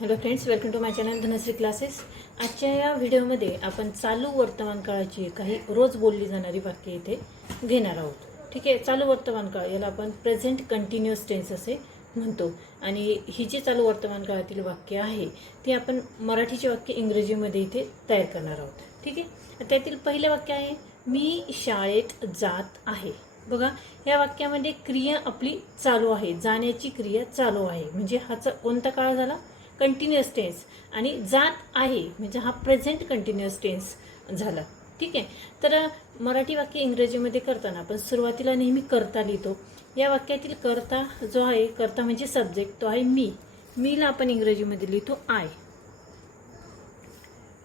Hello friends, welcome to my channel Dhanashree classes. आजच्या या व्हिडिओमध्ये आपण चालू वर्तमान काळाची काही रोज बोलली जाणारी वाक्ये इथे घेणार आहोत. ठीक आहे. चालू वर्तमान काळ याला आपण प्रेझेंट कंटिन्युअस टेन्स असे म्हणतो. आणि ही जी चालू वर्तमान काळातील वाक्य आहे ती आपण मराठीचे वाक्य इंग्रजीमध्ये इथे तयार करणार आहोत. ठीक आहे. त्यातील पहिलं वाक्य आहे, मी शाळेत जात आहे. बघा, या वाक्यामध्ये क्रिया आपली चालू आहे, जाण्याची क्रिया चालू आहे. म्हणजे हाचा कोणता काळ झाला? Continuous tense. आणि जात आहे म्हणजे हा प्रेझेंट कंटिन्युअस टेन्स झाला. ठीक आहे. तर मराठी वाक्य इंग्रजीमध्ये करताना आपण सुरुवातीला नेहमी करता लिहितो. या वाक्यातील करता जो आहे, करता म्हणजे सब्जेक्ट, तो आहे मी. मीला आपण इंग्रजीमध्ये लिहितो आय.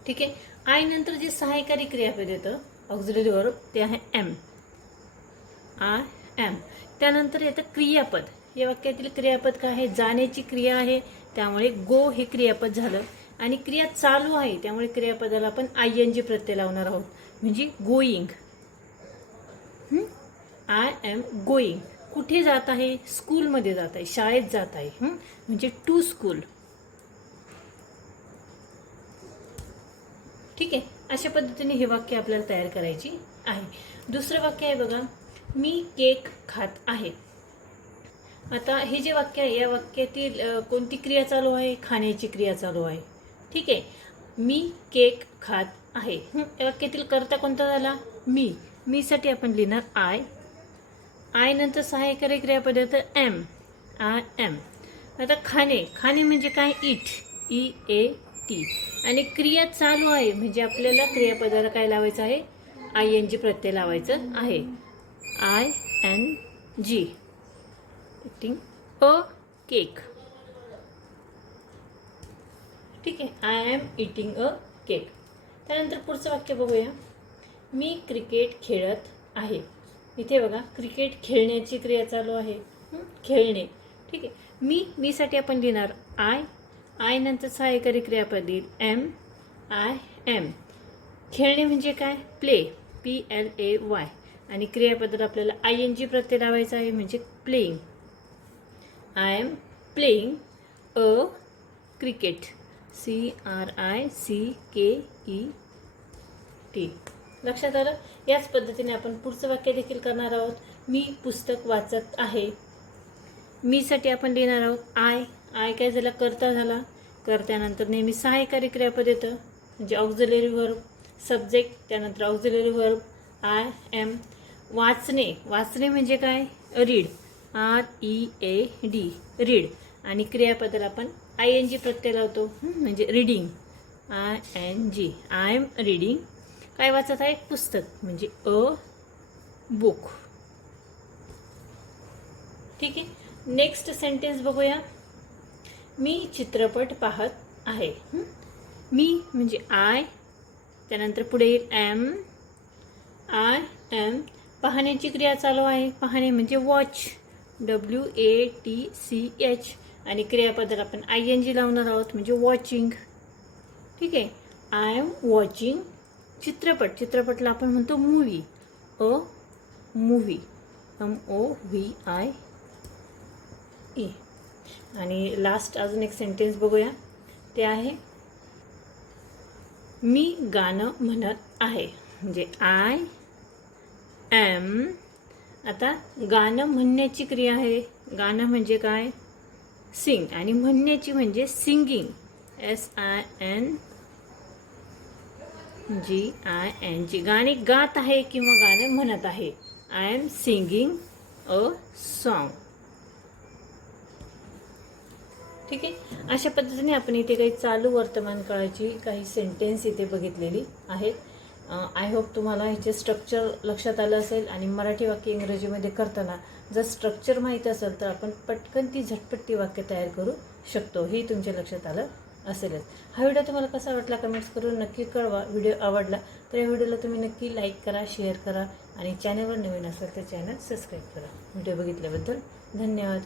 ठीक आहे. आय नंतर जे सहाय्यकारी क्रियापद येतं ऑक्झिलरी वर्ब, ते आहे एम. I am. त्यानंतर येतं क्रियापद. या वाक्यातील क्रियापद काय आहे? जाण्याची क्रिया आहे, त्यामुळे गो हे क्रियापद झालं. आणि क्रिया चालू आहे त्यामुळे क्रियापदाला आपण ING प्रत्यय लावणार आहोत, म्हणजे गोईंग. I am going. कुठे जात आहे? स्कूलमध्ये जात आहे, शाळेत जात आहे. म्हणजे टू स्कूल. ठीक आहे. अशा पद्धतीने हे वाक्य आपल्याला तयार करायची आहे. दुसरं वाक्य आहे बघा, मी केक खात आहे. आता हे जे वाक्य आहे या वाक्यातील कोणती क्रिया चालू आहे? खाण्याची क्रिया चालू आहे. ठीक आहे. मी केक खात आहे. या वाक्यातील कर्ता कोणता झाला? मी. मी साठी आपण लिहिणार आय. आय नंतर सहाय्यकारी क्रियापद येतं एम. I am. आता खाणे. खाणे म्हणजे काय? इट. EAT. आणि क्रिया चालू आहे म्हणजे आपल्याला क्रियापदाला काय लावायचं आहे? ING प्रत्यय लावायचं आहे. ING. eating a cake. ठीक आहे. I am eating a cake. त्यानंतर पुढचं वाक्य बघूया, मी क्रिकेट खेळत आहे. इथे बघा, क्रिकेट खेळण्याची क्रिया चालू आहे, खेळणे. ठीक आहे. मी साठी आपण लिहिणार आय. आय नंतर सहाय्यकारी क्रियापद येईल एम. I am. खेळणे म्हणजे काय? प्ले. PLAY. आणि क्रियापदाला आपल्याला ING प्रत्यय लावायचा आहे, म्हणजे playing. I am playing a cricket. CRICKET. लक्षात आलं? याच पद्धतीने आपण पुढचं वाक्य देखील करणार आहोत, मी पुस्तक वाचत आहे. मी साठी आपण लिहिणार आहोत आय. आय काय झाला? कर्ता झाला. कर्त्यानंतर नेहमी सहाय्यकारी क्रियापद येतं, म्हणजे ऑक्झिलरी वर्ब, सब्जेक्ट, त्यानंतर ऑक्झिलरी वर्ब आय एम. वाचणे. वाचणे म्हणजे काय? रीड. READ. रीड. आणि क्रियापदाला आपण ING प्रत्यय लावतो, म्हणजे reading. ING. I am reading. काय वाचत आहे? पुस्तक, म्हणजे अ बुक. ठीक आहे. नेक्स्ट सेंटेन्स बघूया, मी चित्रपट पाहत आहे. मी म्हणजे आय, त्यानंतर पुढे येईल एम. I am. पाहण्याची क्रिया चालू आहे. पाहणे म्हणजे वॉच. WATCH. आणि क्रियापदाला आपण ING लावणार आहोत, म्हणजे वॉचिंग. ठीक आहे. आय एम वॉचिंग चित्रपट. चित्रपटला आपण म्हणतो मूवी. A movie. MOVIE. आणि लास्ट अजून एक सेंटेन्स बघूया, ते आहे, मी गाणं म्हणत आहे. म्हणजे आय एम. आता गाणं म्हणण्याची क्रिया आहे. गाणं म्हणजे काय? सिंग. आणि म्हणण्याची म्हणजे सिंगिंग. SINGING. गाणे गात आहे किंवा गाणे म्हणत आहे. I am singing a song. ठीक आहे. अशा पद्धतीने आपण इथे काही चालू वर्तमान काळाची काही सेंटेन्स इथे बघितलेली आहेत. आय होप तुम्हाला ह्याचे स्ट्रक्चर लक्षात आलं असेल. आणि मराठी वाक्य इंग्रजीमध्ये करताना जर स्ट्रक्चर माहीत असेल तर आपण पटकन ती झटपट ती वाक्य तयार करू शकतो, हे तुमच्या लक्षात आलं असेलच. हा व्हिडिओ तुम्हाला कसा वाटला कमेंट्स करून नक्की कळवा. व्हिडिओ आवडला तर या व्हिडिओला तुम्ही नक्की लाईक करा, शेअर करा. आणि चॅनलवर नवीन असेल तर चॅनल सबस्क्राईब करा. व्हिडिओ बघितल्याबद्दल धन्यवाद.